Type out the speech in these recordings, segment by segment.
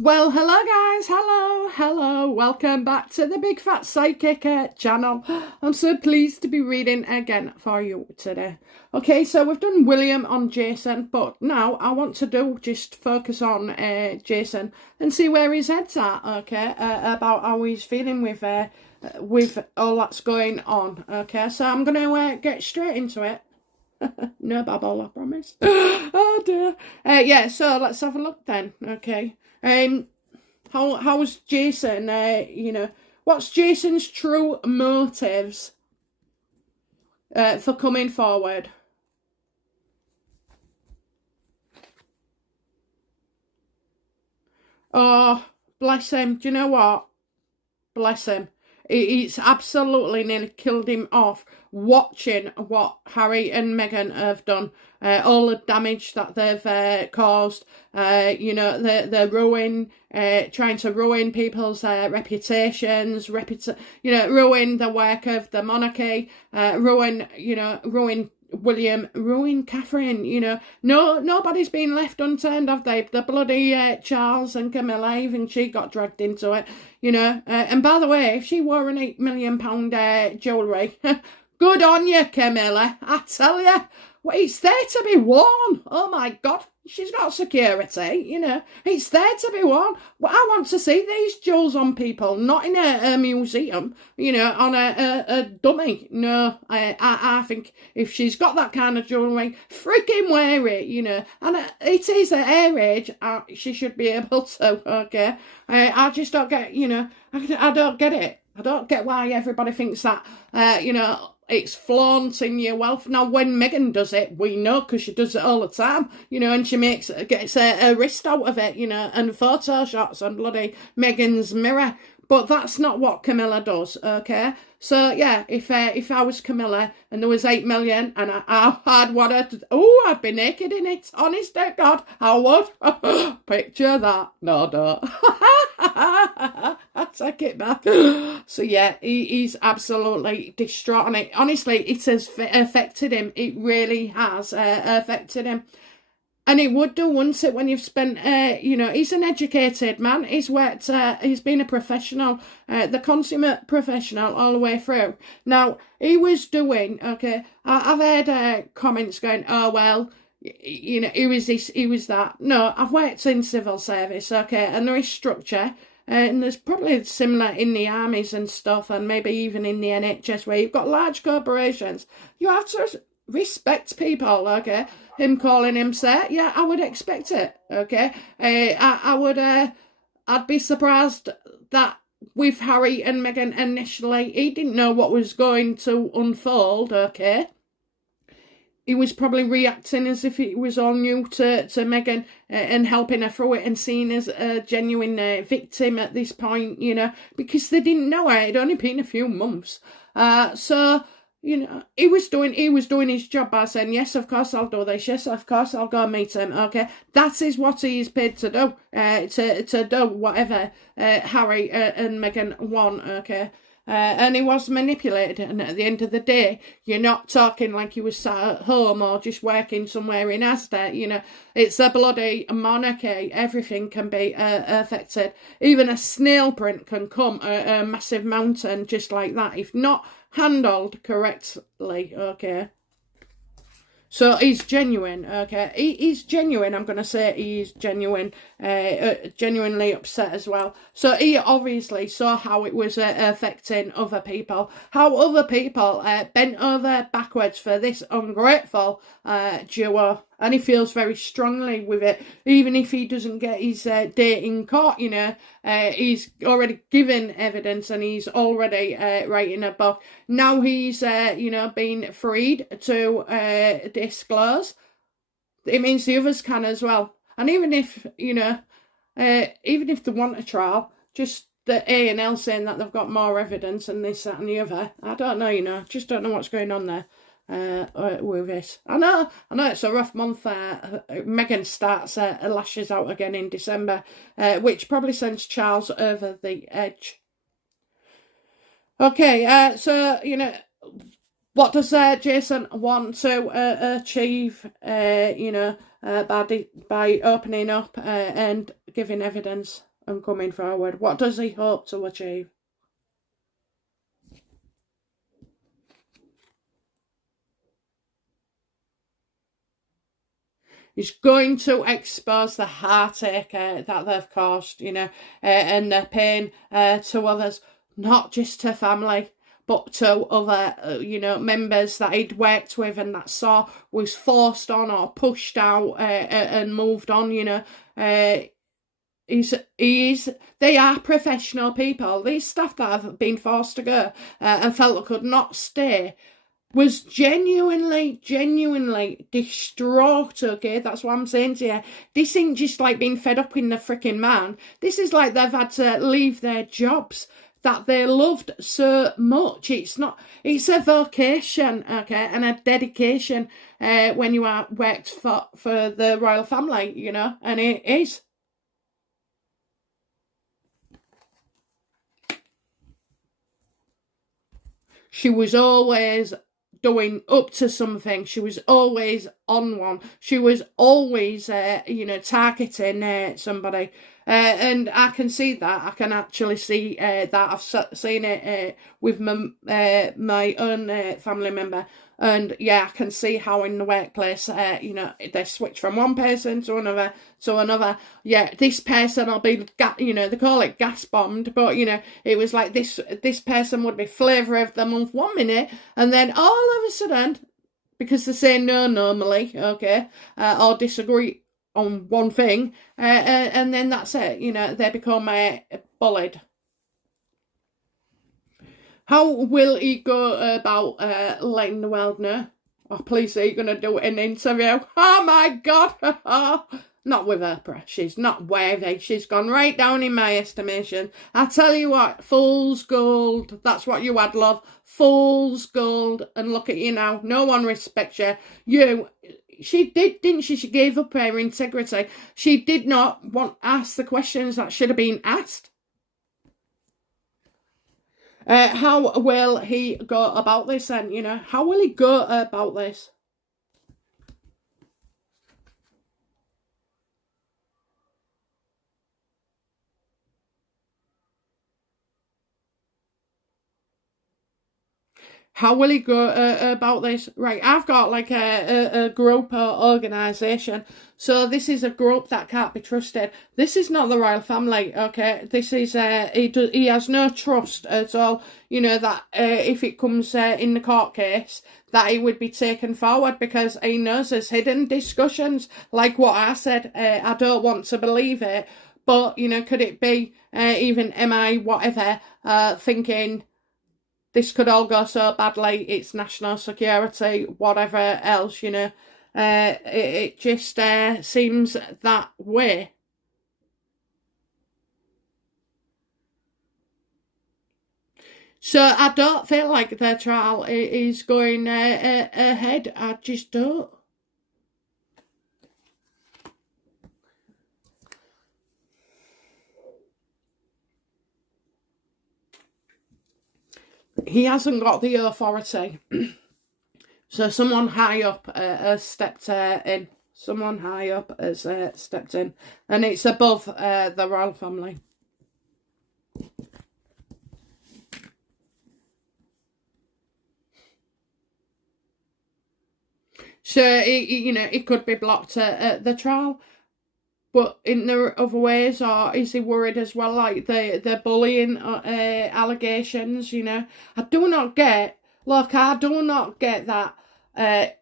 Well, hello guys, hello, welcome back to the Big Fat Psychic channel. I'm so pleased to be reading again for you today. Okay, so we've done William on Jason, but now I want to just focus on Jason and see where his head's at, okay, about how he's feeling with all that's going on, okay, so I'm going to get straight into it. No babble, I promise. Oh dear. Yeah, so let's have a look then, okay. How's Jason? What's Jason's true motives for coming forward? Oh, bless him. Do you know what? Bless him. It's absolutely nearly killed him off watching what Harry and Meghan have done. All the damage that they've caused. They're trying to ruin people's reputations, ruin the work of the monarchy, ruin William, ruin Catherine, nobody's been left unturned, have they? The bloody Charles and Camilla, even she got dragged into it, and by the way, if she wore an £8 million jewellery, good on you, Camilla, I tell you, well, it's there to be worn. Oh my God, she's got security, it's there to be worn. Well, I want to see these jewels on people, not in a museum, on a dummy. No, I think if she's got that kind of jewellery, freaking wear it, and it is at her age, she should be able to, okay? I just don't get, I don't get it. I don't get why everybody thinks that, it's flaunting your wealth. Now, when Meghan does it, we know because she does it all the time, and she gets a wrist out of it, and photo shots on bloody Meghan's mirror. But that's not what Camilla does, okay? So, yeah, if I was Camilla and there was 8 million and I'd want to, I'd be naked in it. Honest to God, I would. Picture that. No, don't. I take it back. So, yeah, he's absolutely distraught on it. Honestly, it has affected him. It really has affected him. And it would do, wouldn't it, when you've spent, he's an educated man. He's worked, he's been a professional, the consummate professional all the way through. Now, he was doing, okay, I've heard comments going, oh, well, he was this, he was that. No, I've worked in civil service, okay, and there is structure. And there's probably similar in the armies and stuff, and maybe even in the NHS, where you've got large corporations. You have to respect people, okay? Him calling him sir, yeah, I would expect it, okay? I'd be surprised that with Harry and Meghan initially, he didn't know what was going to unfold, okay? He was probably reacting as if it was all new to Meghan and helping her through it and seen as a genuine victim at this point, because they didn't know her. It'd only been a few months. So, he was doing his job by saying, yes, of course I'll do this. Yes, of course I'll go meet him. Okay, that is what he's paid to do. To do whatever Harry and Meghan want. Okay. And he was manipulated, and at the end of the day, you're not talking like he was sat at home or just working somewhere in Asda, it's a bloody monarchy. Everything can be affected. Even a snail print can come a massive mountain just like that, if not handled correctly, okay? So he's genuine, okay? He's genuine, I'm going to say he's genuine, genuinely upset as well. So he obviously saw how it was affecting other people, how other people bent over backwards for this ungrateful duo. And he feels very strongly with it, even if he doesn't get his day in court, he's already given evidence and he's already writing a book. Now he's, been freed to disclose. It means the others can as well. And even if, even if they want a trial, just the A&L saying that they've got more evidence and this, that and the other, I don't know, just don't know what's going on there. With this. I know it's a rough month. Meghan starts lashes out again in December, which probably sends Charles over the edge. Okay, so, what does Jason want to achieve, by opening up and giving evidence? and coming forward? What does he hope to achieve? He's going to expose the heartache that they've caused, and their pain to others, not just to family, but to other, members that he'd worked with and that was forced on or pushed out and moved on, they are professional people. These staff that have been forced to go and felt they could not stay was genuinely distraught, okay? That's what I'm saying to you. This ain't just like being fed up in the freaking man. This is like they've had to leave their jobs that they loved so much. It's a vocation, okay, and a dedication when you are worked for the royal family, and it is. She was always doing up to something. She was always on one. She was always, targeting somebody. And I can see that. I can actually see that. I've seen it with my own family member. And yeah, I can see how in the workplace, they switch from one person to another. Yeah, this person will be, they call it gas bombed, but it was like this person would be flavour of the month 1 minute, and then all of a sudden, because they say no normally, okay, or disagree on one thing, and then that's it. They become bullied. How will he go about letting the world know? Oh, please, are you going to do an interview? Oh, my God. Not with Oprah. She's not worthy. She's gone right down in my estimation. I tell you what, fool's gold. That's what you had, love. Fool's gold. And look at you now. No one respects you. She did, didn't she? She gave up her integrity. She did not ask the questions that should have been asked. How will he go about this then, How will he go about this? How will he go about this? Right, I've got like a group or organisation. So this is a group that can't be trusted. This is not the royal family, okay? This is, he has no trust at all, that if it comes in the court case, that he would be taken forward, because he knows there's hidden discussions, like what I said. I don't want to believe it, but, could it be even MI, whatever, thinking, this could all go so badly, it's national security, whatever else, it just seems that way. So I don't feel like their trial is going ahead. I just don't. He hasn't got the authority. So someone high up has stepped in. Someone high up has stepped in. And it's above the royal family. So, it could be blocked at the trial. But in the other ways, or is he worried as well, like the bullying allegations, I do not get that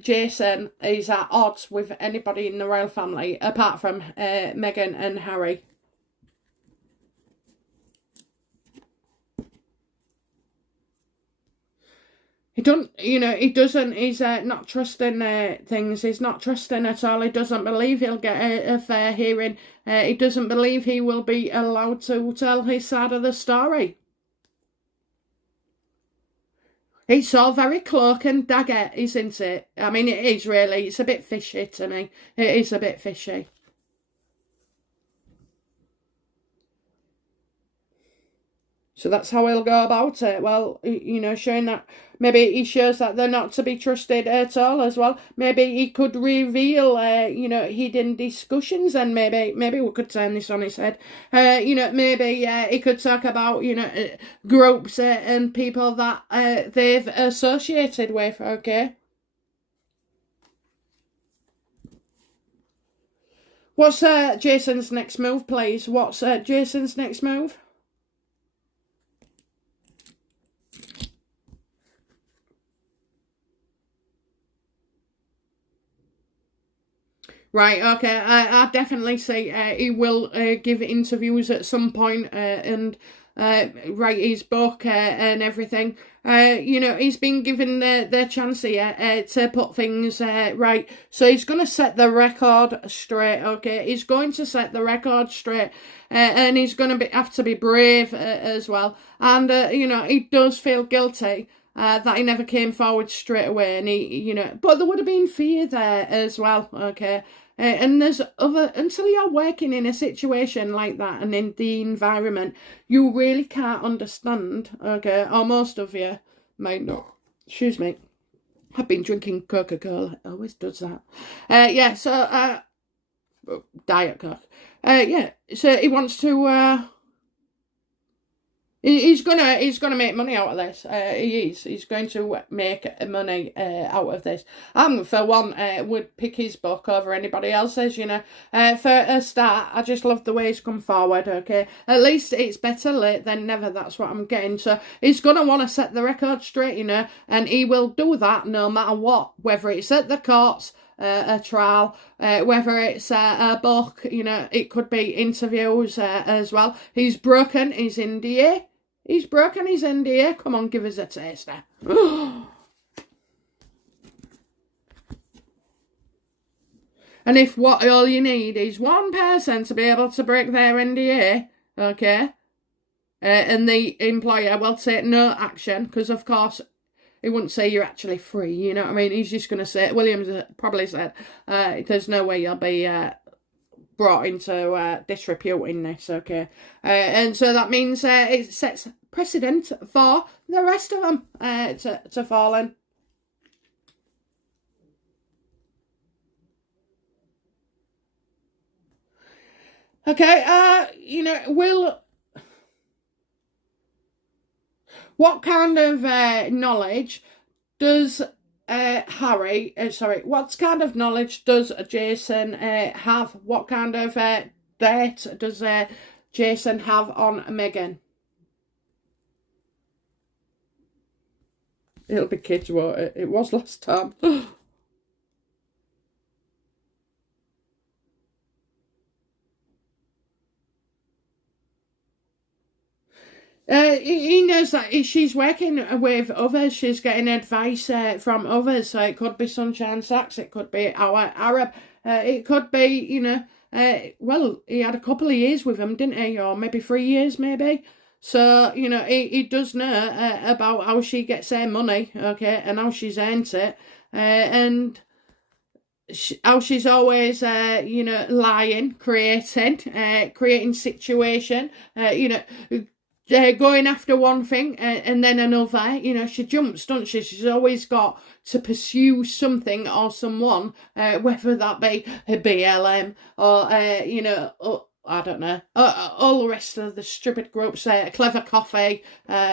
Jason is at odds with anybody in the royal family, apart from Meghan and Harry. He doesn't, he's not trusting things, he's not trusting at all, he doesn't believe he'll get a fair hearing, he doesn't believe he will be allowed to tell his side of the story. It's all very cloak and dagger, isn't it? I mean, it is really, it's a bit fishy to me, it is a bit fishy. So that's how he'll go about it. Well, you know, showing that maybe he shows that they're not to be trusted at all as well. Maybe he could reveal, you know, hidden discussions, and maybe we could turn this on his head. You know, maybe he could talk about, you know, groups and people that they've associated with, okay? What's Jason's next move, please? What's Jason's next move? Right, okay. I definitely say he will give interviews at some point and write his book and everything. You know, he's been given the chance here to put things right. So he's going to set the record straight, okay? He's going to set the record straight. And he's going to have to be brave as well. And, you know, he does feel guilty. That he never came forward straight away, and he, you know, but there would have been fear there as well, okay? And there's until you're working in a situation like that and in the environment, you really can't understand, okay? Or most of you might not. Excuse me. I've been drinking Coca-Cola. It always does that. Yeah, so, Diet Coke. Yeah, so he wants to, He's gonna make money out of this. He is. He's going to make money out of this. For one, would pick his book over anybody else's. You know, for a start, I just love the way he's come forward. Okay, at least it's better late than never. That's what I'm getting. So he's gonna want to set the record straight, you know, and he will do that no matter what, whether it's at the courts. A trial, whether it's a book, you know, it could be interviews as well. He's broken his NDA. He's broken his NDA. Come on, give us a taster. And if what all you need is one person to be able to break their NDA, okay, and the employer will take no action, because of course he wouldn't say you're actually free, you know what I mean? He's just going to say, Williams probably said, there's no way you'll be brought into disreputing this, okay? And so that means it sets precedent for the rest of them to fall in. Okay, you know, what kind of knowledge does what kind of knowledge does Jason have? What kind of debt does Jason have on Meghan? It'll be kids, won't it? It was last time. He knows that she's working with others. She's getting advice from others. So it could be Sunshine Sachs. It could be our Arab. It could be, you know, well, he had a couple of years with him, didn't he? Or maybe 3 years, maybe. So, you know, he does know about how she gets her money, okay, and how she's earned it. And how she's always, you know, lying, creating situation, you know, going after one thing and then another, you know, she jumps, doesn't she? She's always got to pursue something or someone, whether that be a BLM or, you know, I don't know, all the rest of the stupid groups, Clever Coffee,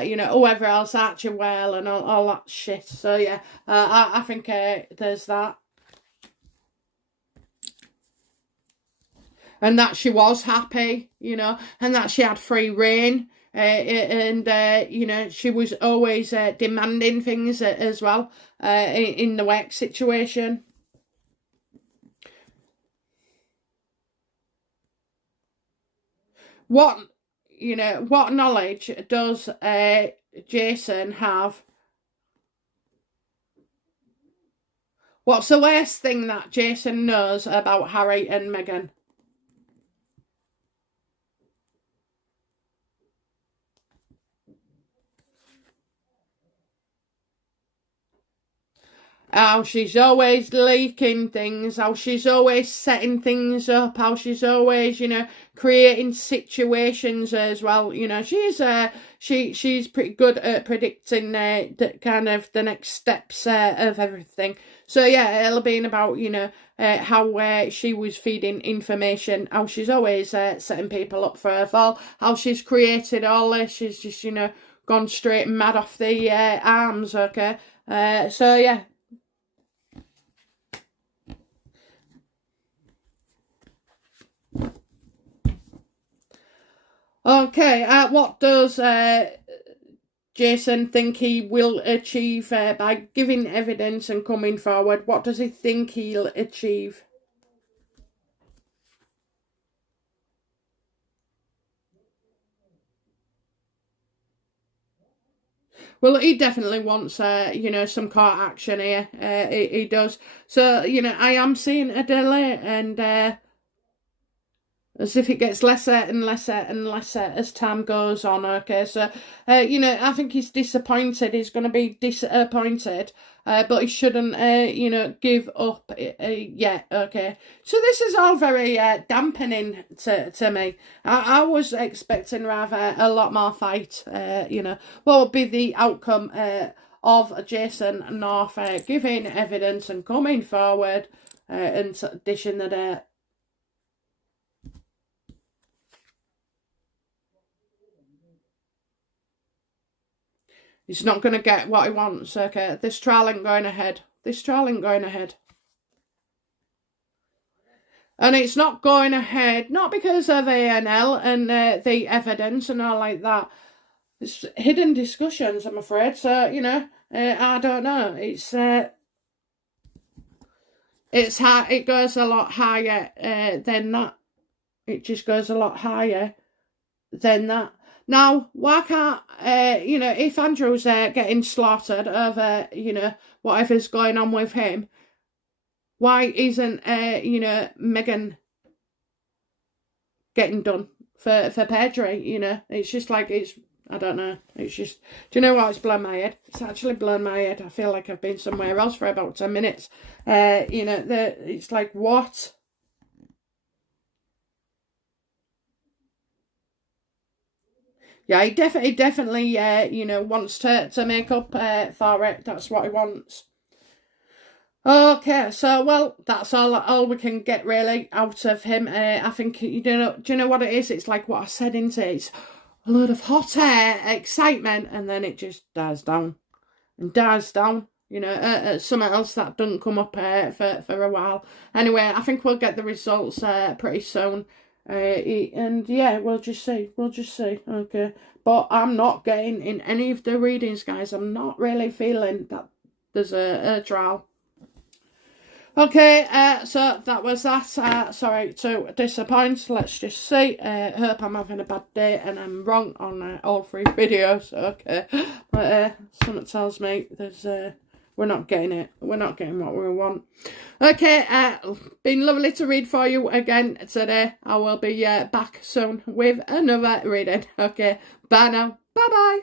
you know, whoever else, Archie Well and all that shit. So, yeah, I think there's that. And that she was happy, you know, and that she had free reign. And you know, she was always demanding things as well in the work situation. What, you know, what knowledge does Jason have? What's the worst thing that Jason knows about Harry and Meghan? how she's always leaking things, how she's always setting things up, how she's always, creating situations as well. She's pretty good at predicting the kind of the next steps of everything. So yeah, it'll be about, how she was feeding information, how she's always setting people up for a fall, how she's created all this. She's just, gone straight mad off the arms, okay? So yeah. Okay, what does Jason think he will achieve by giving evidence and coming forward? What does he think he'll achieve? Well, he definitely wants, some court action here. He does. So, I am seeing a delay, and as if it gets lesser and lesser and lesser as time goes on, okay? So, I think he's disappointed. He's going to be disappointed, but he shouldn't, give up yet, okay? So this is all very dampening to me. I was expecting rather a lot more fight, What would be the outcome of Jason Knough giving evidence and coming forward and dishing the dirt? He's not going to get what he wants, okay? This trial ain't going ahead. This trial ain't going ahead. And it's not going ahead, not because of A&L and the evidence and all like that. It's hidden discussions, I'm afraid. So, I don't know. It's high. It goes a lot higher than that. It just goes a lot higher than that. Now, why can't, if Andrew's getting slaughtered over, whatever's going on with him, why isn't, Megan getting done for perjury, It's just like, I don't know. It's just, do you know what? It's blown my head. It's actually blown my head. I feel like I've been somewhere else for about 10 minutes. It's like, what? Yeah, he definitely, wants to make up for it. That's what he wants. Okay, so well, that's all we can get really out of him. I think do you know what it is? It's like what I said, into it's a load of hot air, excitement, and then it just dies down and dies down. Something else that doesn't come up for a while. Anyway, I think we'll get the results pretty soon. And yeah, we'll just see. Okay, but I'm not getting in any of the readings, guys. I'm not really feeling that there's a trial. Okay, so that was that. Sorry to disappoint. Let's just see. Hope I'm having a bad day and I'm wrong on all 3 videos. Okay, but something tells me there's we're not getting it. We're not getting what we want. Okay, been lovely to read for you again today. I will be back soon with another reading. Okay, bye now. Bye-bye.